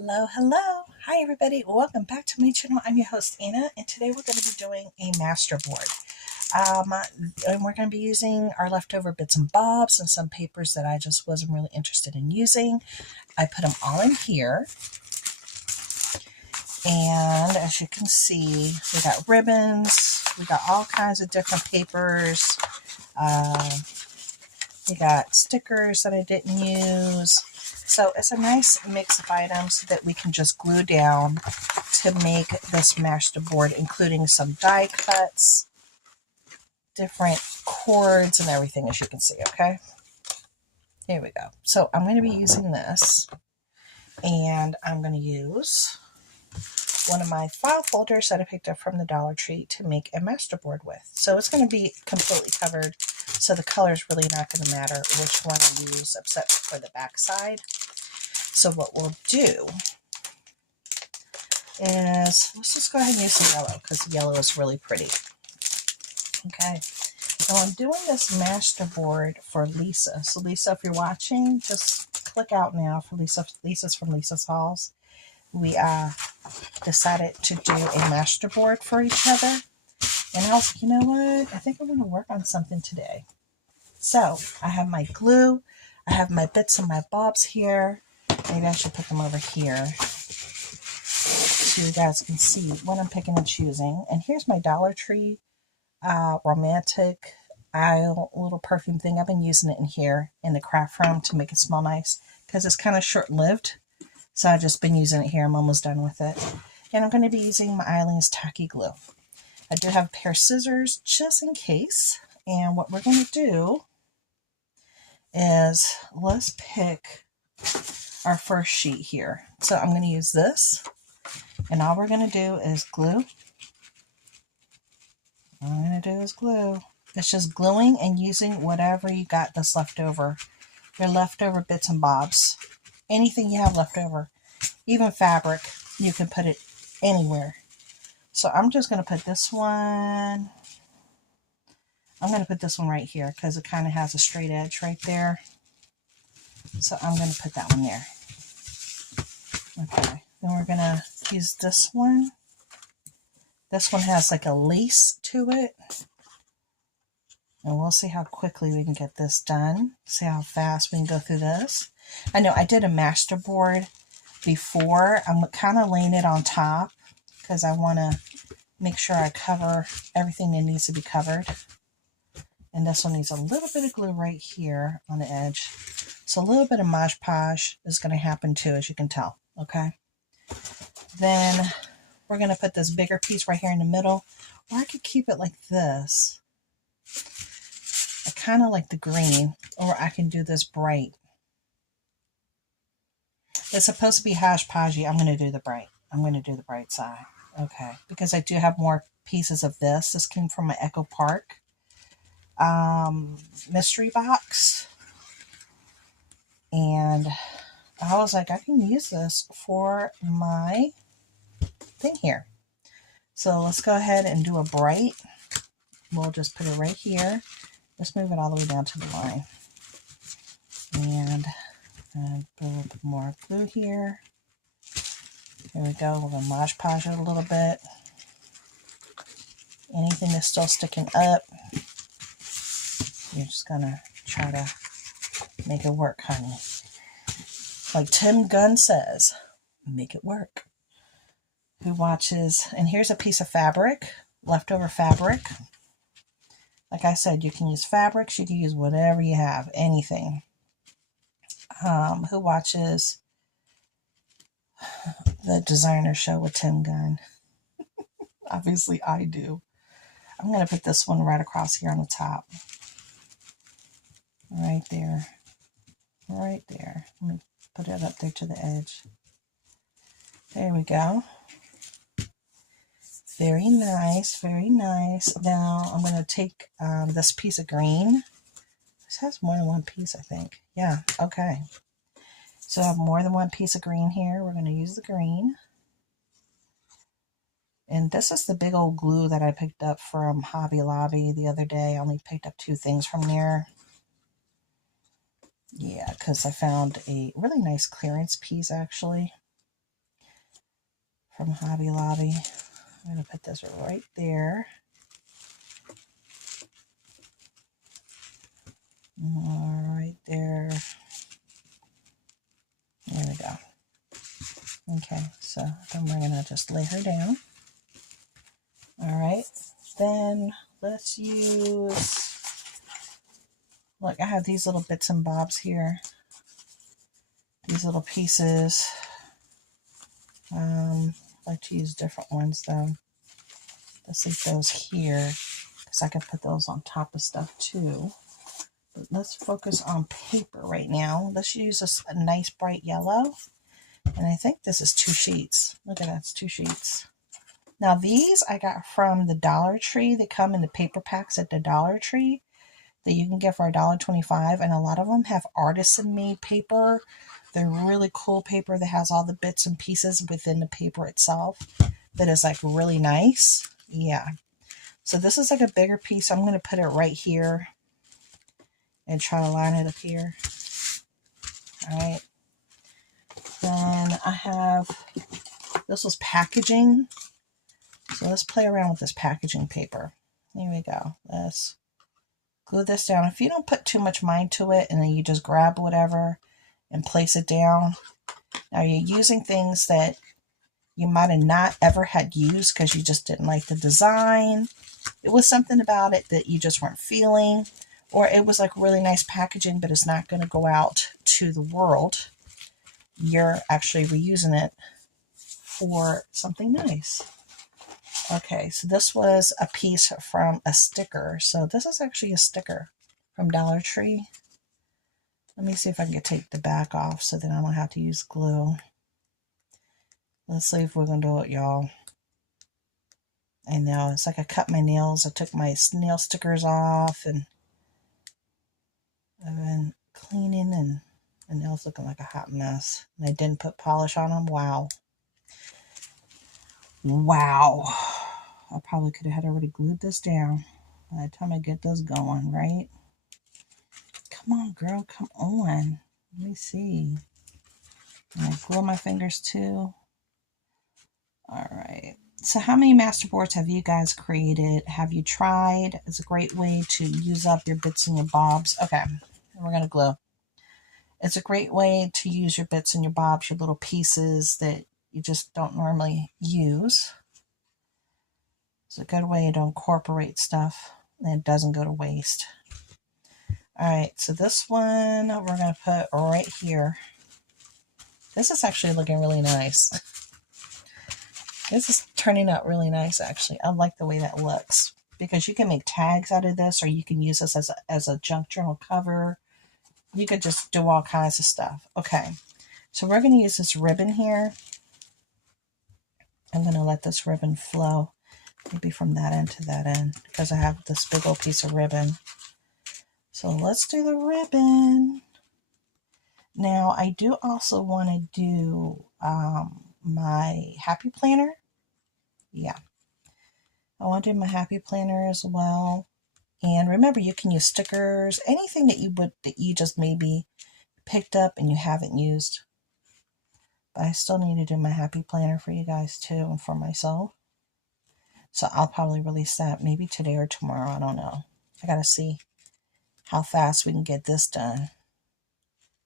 Hello, hello. Hi, everybody. Welcome back to my channel. I'm your host, Anna, and today we're going to be doing a masterboard. And we're going to be using our leftover bits and bobs and some papers that I just wasn't really interested in using. I put them all in here. And as you can see, we got ribbons. We got all kinds of different papers. We got stickers that I didn't use. So it's a nice mix of items that we can just glue down to make this masterboard, including some die cuts, different cords, and everything, as you can see, okay? Here we go. So I'm going to be using this, and I'm going to use one of my file folders that I picked up from the Dollar Tree to make a masterboard with. So it's going to be completely covered, so the color is really not going to matter which one I use, except for the back side. So what we'll do is, let's just go ahead and use some yellow, because yellow is really pretty. Okay, so I'm doing this masterboard for Lisa. So Lisa, if you're watching, just click out now for Lisa. Lisa's from Lisa's Hauls. We decided to do a masterboard for each other. And I was like, you know what? I think I'm going to work on something today. So I have my glue. I have my bits and my bobs here. Maybe I should put them over here so you guys can see what I'm picking and choosing. And here's my Dollar Tree romantic aisle little perfume thing. I've been using it in here in the craft room to make it smell nice because it's kind of short-lived. So I've just been using it here. I'm almost done with it. And I'm going to be using my Eileen's Tacky Glue. I do have a pair of scissors just in case. And what we're going to do is let's pick our first sheet here. So I'm going to use this. And all we're going to do is glue. All I'm going to do is glue. It's just gluing and using whatever you got that's left over. Your leftover bits and bobs. Anything you have left over. Even fabric, you can put it anywhere. So I'm just going to put this one. I'm going to put this one right here because it kind of has a straight edge right there. So I'm going to put that one there. Okay. Then we're going to use this one. This one has like a lace to it. And we'll see how quickly we can get this done. See how fast we can go through this. I know I did a masterboard before. I'm kind of laying it on top because I want to make sure I cover everything that needs to be covered. And this one needs a little bit of glue right here on the edge. So a little bit of Mod Podge is going to happen too, as you can tell. Okay. Then we're going to put this bigger piece right here in the middle. Or I could keep it like this. I kind of like the green. Or I can do this bright. It's supposed to be hodgepodgey. I'm going to do the bright. I'm going to do the bright side. Okay. Because I do have more pieces of this. This came from my Echo Park mystery box. And I was like, I can use this for my thing here. So let's go ahead and do a bright. We'll just put it right here. Let's move it all the way down to the line. And put a little bit more glue here. Here we go. We're going to Mod Podge it a little bit. Anything that's still sticking up, you're just going to try to make it work, honey. Like Tim Gunn says, make it work. Who watches, and here's a piece of fabric, leftover fabric. Like I said, you can use fabrics, you can use whatever you have, anything. Who watches the designer show with Tim Gunn? Obviously I do. I'm going to put this one right across here on the top. Right there. Right there. Let me put it up there to the edge. There we go. Very nice, very nice. Now I'm going to take this piece of green. This has more than one piece, I think. Yeah, okay. So I have more than one piece of green here. We're going to use the green. And this is the big old glue that I picked up from Hobby Lobby the other day. I only picked up 2 things from there. Yeah, because I found a really nice clearance piece, actually. from Hobby Lobby. I'm going to put this right there. Right there. There we go. Okay, so then we're going to just lay her down. All right, then let's use, look, I have these little bits and bobs here. These little pieces. I like to use different ones though. Let's leave those here because I can put those on top of stuff too. But let's focus on paper right now. Let's use a nice bright yellow. And I think this is 2 sheets. Look at that, it's 2 sheets. Now these I got from the Dollar Tree. They come in the paper packs at the Dollar Tree that you can get for $1.25. And a lot of them have artisan made paper. They're really cool paper that has all the bits and pieces within the paper itself. That is like really nice. Yeah. So this is like a bigger piece. I'm going to put it right here and try to line it up here. All right. Then I have, this was packaging. So let's play around with this packaging paper. Here we go. Let's glue this down. If you don't put too much mind to it and then you just grab whatever and place it down. Now you're using things that you might have not ever had used because you just didn't like the design. It was something about it that you just weren't feeling. Or it was like really nice packaging, but it's not going to go out to the world. You're actually reusing it for something nice. Okay, so this was a piece from a sticker. So this is actually a sticker from Dollar Tree. Let me see if I can take the back off so that I don't have to use glue. Let's see if we're going to do it, y'all. I know, it's like I cut my nails. I took my nail stickers off and I've been cleaning and my nails looking like a hot mess. And I didn't put polish on them. Wow. Wow. I probably could have had already glued this down by the time I get this going, right? Come on, girl. Come on. Let me see. And I glue my fingers too. All right. So how many masterboards have you guys created? Have you tried? It's a great way to use up your bits and your bobs. Okay. We're going to glue. It's a great way to use your bits and your bobs, your little pieces that you just don't normally use. It's a good way to incorporate stuff and it doesn't go to waste. All right, so this one we're going to put right here. This is actually looking really nice. This is turning out really nice, actually. I like the way that looks because you can make tags out of this or you can use this as a junk journal cover. You could just do all kinds of stuff. Okay, so we're going to use this ribbon here. I'm going to let this ribbon flow, maybe from that end to that end, because I have this big old piece of ribbon. So let's do the ribbon. Now, I do also want to do my happy planner. Yeah, I want to do my happy planner as well. And remember, you can use stickers, anything that you just maybe picked up and you haven't used. But I still need to do my happy planner for you guys too and for myself. So I'll probably release that maybe today or tomorrow. I don't know. I got to see how fast we can get this done.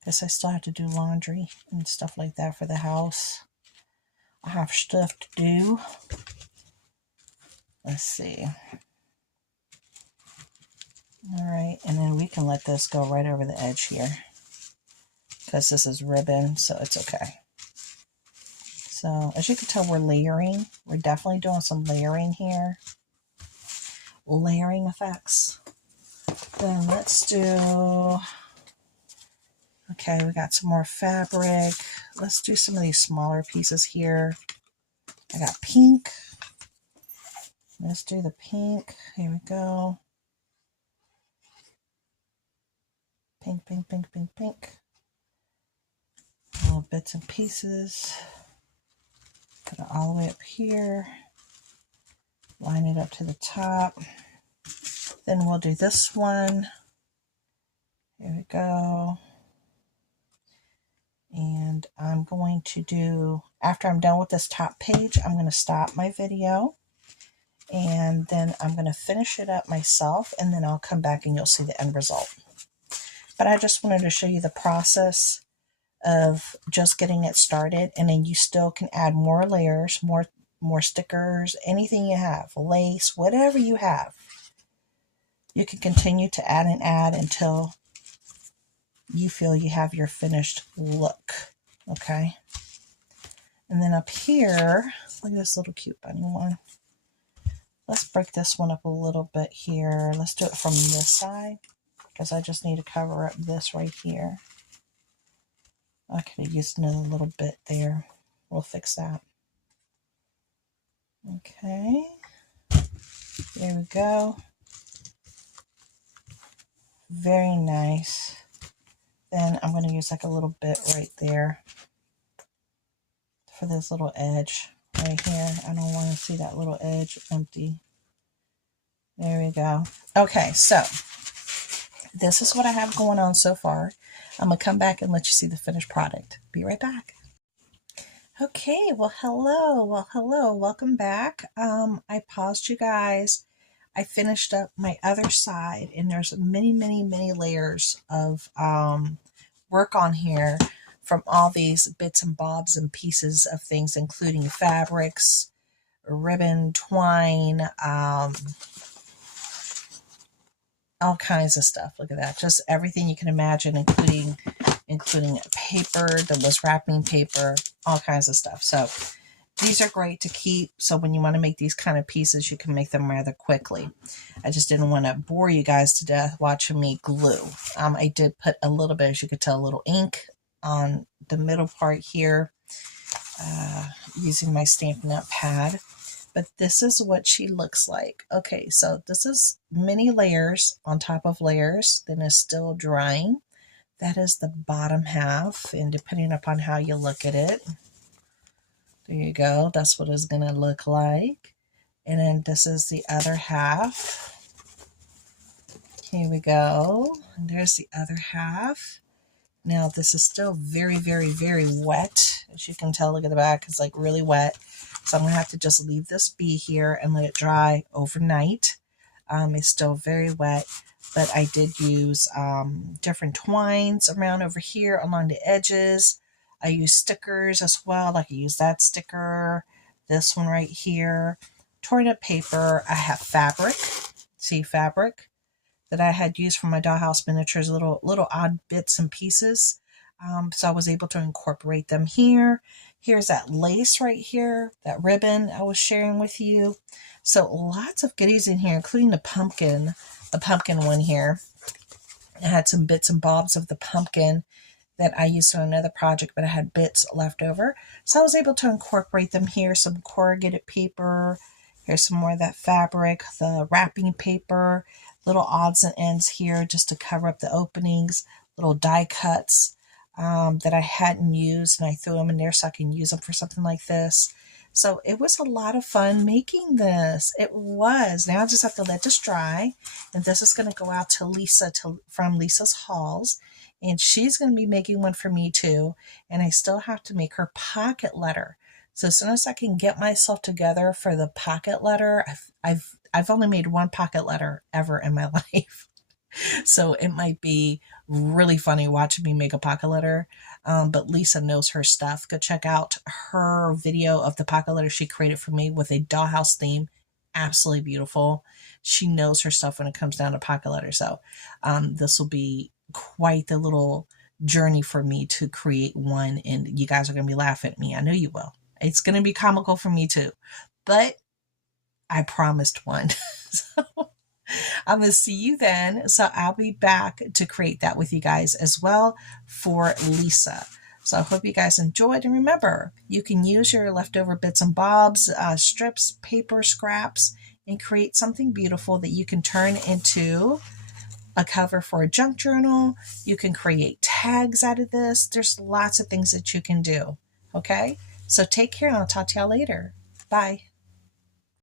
Because I still have to do laundry and stuff like that for the house. I have stuff to do. Let's see. All right, and then we can let this go right over the edge here because this is ribbon, so it's okay. So as you can tell, we're layering. We're definitely doing some layering here. Layering effects. Then let's do, okay, we got some more fabric. Let's do some of these smaller pieces here. I got pink. Let's do the pink. Here we go. Pink, pink, pink, pink, pink. Little bits and pieces. Put it all the way up here. Line it up to the top. Then we'll do this one. Here we go. And I'm going to do After I'm done with this top page, I'm going to stop my video, and then I'm going to finish it up myself, and then I'll come back and you'll see the end result. But I just wanted to show you the process of just getting it started, and then you still can add more layers, more stickers, anything you have, lace, whatever you have. You can continue to add and add until you feel you have your finished look, okay? And then up here, look at this little cute bunny one. Let's break this one up a little bit here. Let's do it from this side, because I just need to cover up this right here. I could have used another little bit there. We'll fix that. Okay, there we go. Very nice. Then I'm going to use like a little bit right there for this little edge right here. I don't want to see that little edge empty. There we go. Okay, so this is what I have going on so far. I'm going to come back and let you see the finished product. Be right back. Okay, well, hello. Welcome back. I paused you guys. I finished up my other side, and there's many layers of work on here from all these bits and bobs and pieces of things, including fabrics, ribbon, twine, all kinds of stuff. Look at that. Just everything you can imagine, including paper. There was wrapping paper, all kinds of stuff. So these are great to keep. So when you want to make these kind of pieces, you can make them rather quickly. I just didn't want to bore you guys to death watching me glue. I did put a little bit, as you could tell, a little ink on the middle part here, using my Stampin' Up! Pad. But this is what she looks like. Okay, so this is many layers on top of layers. Then it's still drying. That is the bottom half, and depending upon how you look at it, there you go. That's what it's going to look like. And then this is the other half. Here we go. And there's the other half. Now this is still very wet. As you can tell, look at the back. It's like really wet. So I'm going to have to just leave this be here and let it dry overnight. It's still very wet, but I did use different twines around over here along the edges. I use stickers as well. Like I use that sticker, this one right here, torn up paper. I have fabric, see fabric that I had used for my dollhouse miniatures, little odd bits and pieces. So I was able to incorporate them here. Here's that lace right here, that ribbon I was sharing with you. So lots of goodies in here, including the pumpkin one here. I had some bits and bobs of the pumpkin that I used on another project, but I had bits left over. So I was able to incorporate them here. Some corrugated paper. Here's some more of that fabric, the wrapping paper, little odds and ends here just to cover up the openings, little die cuts that I hadn't used, and I threw them in there so I can use them for something like this. So it was a lot of fun making this. It was. Now I just have to let this dry, and this is going to go out to Lisa from Lisa's Hauls, and she's going to be making one for me too. And I still have to make her pocket letter. So as soon as I can get myself together for the pocket letter, I've only made one pocket letter ever in my life. So it might be really funny watching me make a pocket letter. But Lisa knows her stuff. Go check out her video of the pocket letter she created for me with a dollhouse theme. Absolutely beautiful. She knows her stuff when it comes down to pocket letters. So this will be quite the little journey for me to create one. And you guys are going to be laughing at me. I know you will. It's going to be comical for me too. But I promised one. So I'm going to see you then. So I'll be back to create that with you guys as well for Lisa. So I hope you guys enjoyed. And remember, you can use your leftover bits and bobs, strips, paper, scraps, and create something beautiful that you can turn into a cover for a junk journal. You can create tags out of this. There's lots of things that you can do. Okay? So take care, and I'll talk to y'all later. Bye.